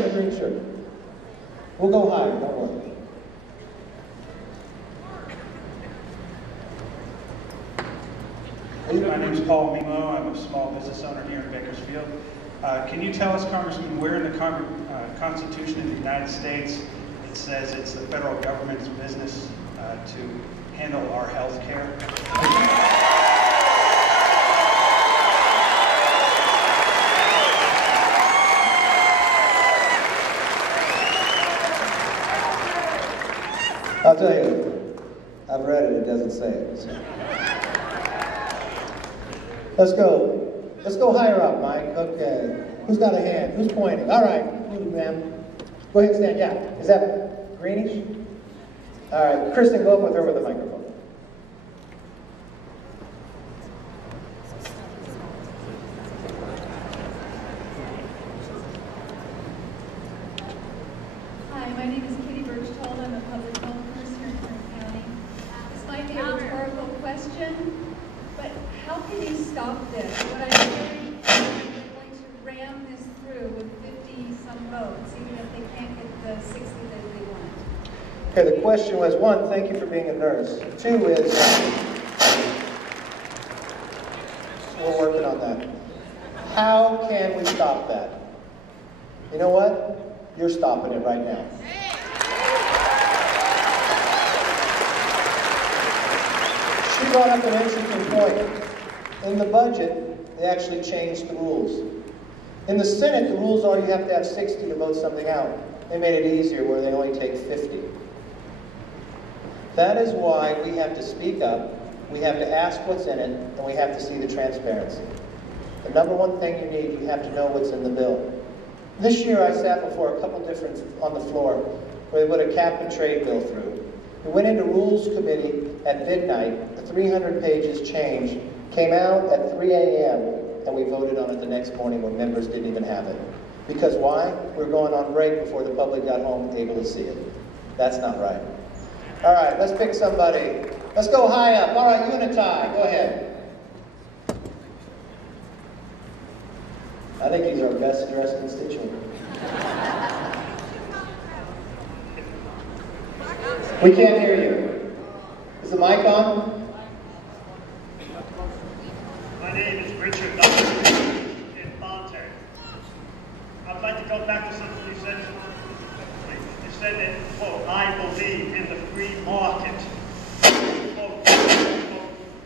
in the green shirt. We'll go higher, don't worry. My name is Paul Mimo. I'm a small business owner here in Bakersfield. Can you tell us, Congressman, where in the Constitution of the United States it says it's the federal government's business to handle our health care? I'll tell you, I've read it, it doesn't say it. So. Let's go higher up, Mike. Okay. Who's got a hand? Who's pointing? All right, you, ma'am. Go ahead and stand. Yeah. Is that greenish? All right. Kristen, go up with her with the microphone. Hi, my name is Kitty Birchtold. I'm a public health nurse here in Kern County. This might be a rhetorical question, but how can you stop this? What I'm hearing is they're going to ram this through with 50-some votes, even if they can't get the 60 that they want. Okay, the question was, one, thank you for being a nurse. Two is, we're working on that. How can we stop that? You know what? You're stopping it right now. She brought up an interesting point. In the budget, they actually changed the rules. In the Senate, the rules are you have to have 60 to vote something out. They made it easier where they only take 50. That is why we have to speak up, we have to ask what's in it, and we have to see the transparency. The number one thing you need, you have to know what's in the bill. This year I sat before a couple different on the floor where they put a cap and trade bill through. We went into Rules Committee at midnight, the 300 pages change, came out at 3 a.m., and we voted on it the next morning when members didn't even have it. Because why? We're going on break before the public got home able to see it. That's not right. All right, let's pick somebody. Let's go high up. All right, you in a tie. Go ahead. I think he's our best dressed constituent. We can't hear you. Is the mic on? My name is Richard Douglas in Fonte. I'd like to go back to something you said. You said that, quote, I believe in the free market. Quote,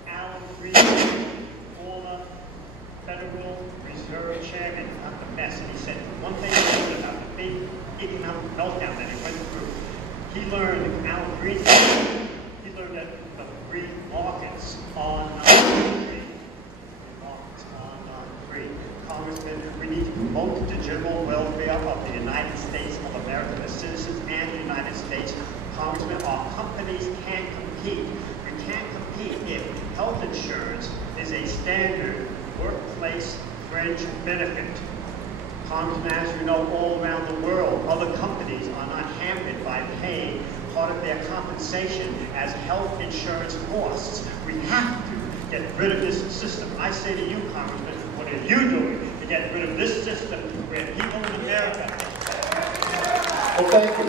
Alan Greenspan, former Federal Reserve Chairman, not the mess. And he said one thing about the big economic meltdown that he went through. He learned, Alan Greenspan, he learned that the free markets are not free. Congressman, we need to promote the general welfare of the United States of America, the citizens and the United States. Congressman, our companies can't compete. We can't compete if health insurance is a standard workplace fringe benefit. Congressman, as you know, all around the world, other companies are not hampered by paying part of their compensation as health insurance costs. We have to get rid of this system. I say to you, Congressman, what are you doing to get rid of this system where people in America... Well, thank you.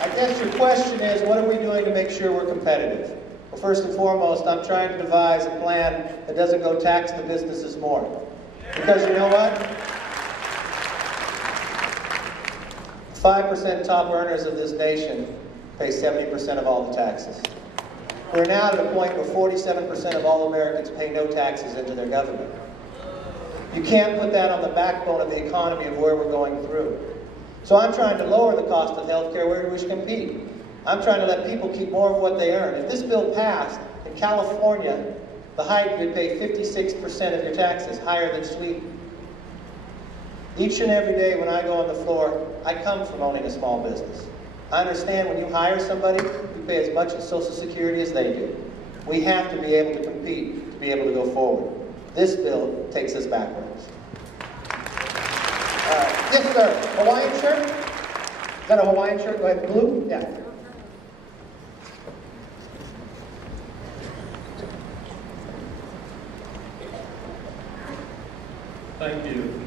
I guess your question is, what are we doing to make sure we're competitive? Well, first and foremost, I'm trying to devise a plan that doesn't go tax the businesses more. Because you know what? 5% top earners of this nation pay 70% of all the taxes. We're now at a point where 47% of all Americans pay no taxes into their government. You can't put that on the backbone of the economy of where we're going through. So I'm trying to lower the cost of health care where we should compete. I'm trying to let people keep more of what they earn. If this bill passed, in California, the height you'd pay 56% of your taxes, higher than Sweden. Each and every day when I go on the floor, I come from owning a small business. I understand when you hire somebody, you pay as much in Social Security as they do. We have to be able to compete, to be able to go forward. This bill takes us backwards. Yes, sir. Hawaiian shirt? Is that a Hawaiian shirt? Go ahead. Blue? Yeah. Thank you.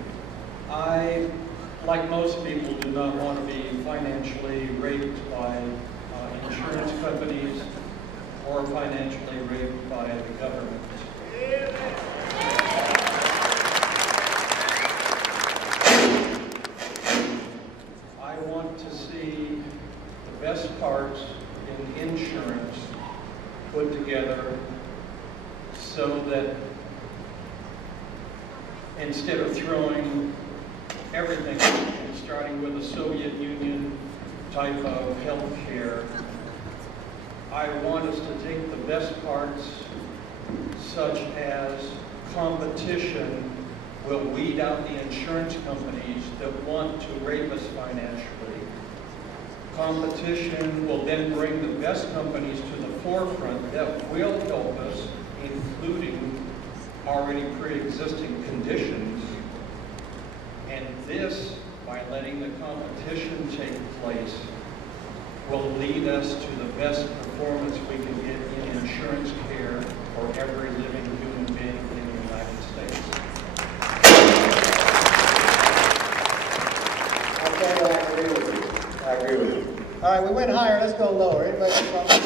I, like most people, do not want to be financially raped by insurance companies or financially raped by the government. I want to see the best parts in insurance put together so that instead of throwing everything and starting with a Soviet Union type of health care, I want us to take the best parts, such as competition will weed out the insurance companies that want to rape us financially. Competition will then bring the best companies to the forefront that will help us, including already pre-existing conditions. And this, by letting the competition take place, will lead us to the best performance we can get in insurance care for every living human being in the United States. Okay, well, I agree with you. I agree with you. All right, we went higher. Let's go lower. Anybody have a problem?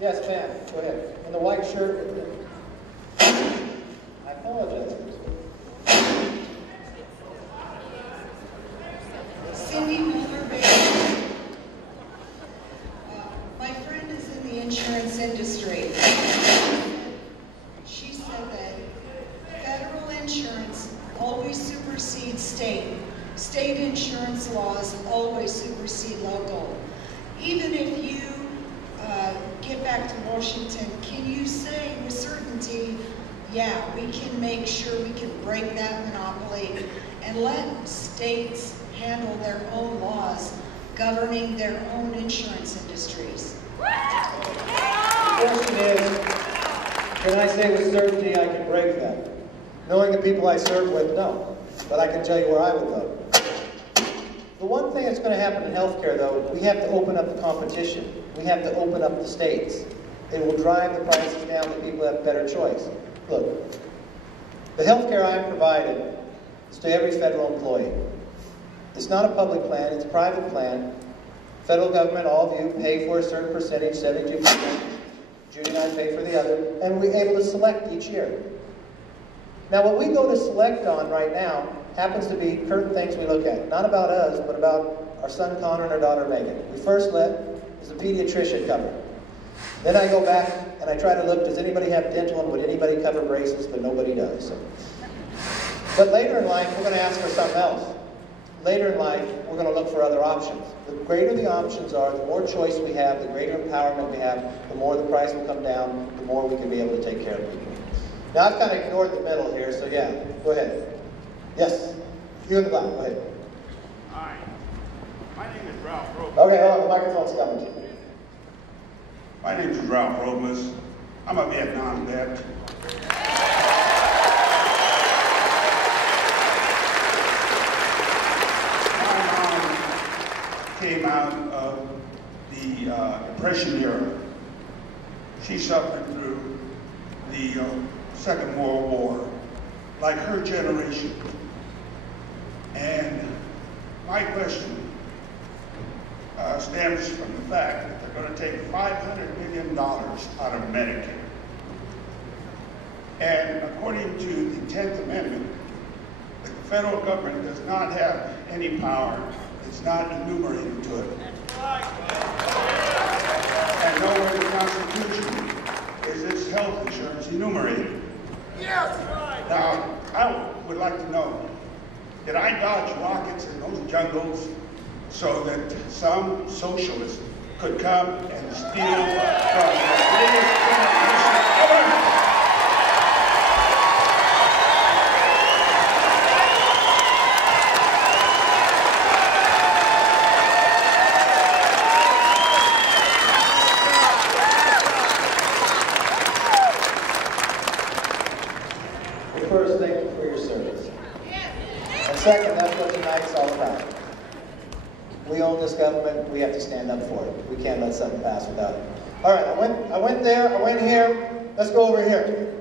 Yes, ma'am. Go ahead. In the white shirt. I apologize. Cindy Miller, Bakersfield. My friend is in the insurance industry. She said that federal insurance always supersedes state. State insurance laws always supersede local. Even if you get back to Washington, can you say with certainty, yeah, we can make sure we can break that monopoly and let states handle their own laws governing their own insurance industries? The question is, can I say with certainty I can break that? Knowing the people I serve with, no. But I can tell you where I would go. The one thing that's going to happen in healthcare, though, we have to open up the competition. We have to open up the states. It will drive the prices down so people have better choice. Look, the healthcare I'm provided is to every federal employee. It's not a public plan, it's a private plan. Federal government, all of you, pay for a certain percentage, 72%. Judy and I pay for the other, and we're able to select each year. Now, what we go to select on right now happens to be certain things we look at. Not about us, but about our son Connor and our daughter Megan. We first let, is the pediatrician cover? Then I go back and I try to look, does anybody have dental and would anybody cover braces? But nobody does. So. But later in life, we're going to ask for something else. Later in life, we're going to look for other options. The greater the options are, the more choice we have, the greater empowerment we have, the more the price will come down, the more we can be able to take care of people. Now, I've kind of ignored the middle here, so yeah, go ahead. Yes, you in the back, go ahead. Hi, my name is Ralph Robles. Okay, hold on, the microphone's coming to you. My name is Ralph Robles. I'm a Vietnam vet. Came out of the Depression era. She suffered through the Second World War, like her generation. And my question stems from the fact that they're going to take $500 million out of Medicare. And according to the 10th Amendment, the federal government does not have any power. It's not enumerated to it. And nowhere in the Constitution is this health insurance enumerated. Yes! Now, I would like to know, did I dodge rockets in those jungles so that some socialist could come and steal from the greatest generation ever? First, thank you for your service. And second, that's what tonight's all about. We own this government, we have to stand up for it. We can't let something pass without it. All right, I went there, I went here, let's go over here.